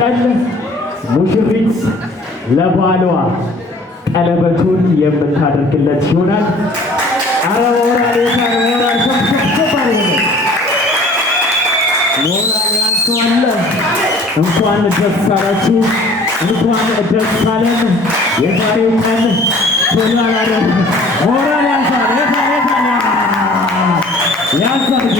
በመቀጠል ሙሽሪት ለባሏ ቀለበቱን የምታደርግለት ይሆናል። ሞራል ያንሰዋል። እንኳን ደስ አላችሁ፣ እንኳን ደስ አለን። የዛሬው ቀን ቶላላለ ሞራል ያንሳል ያንሳል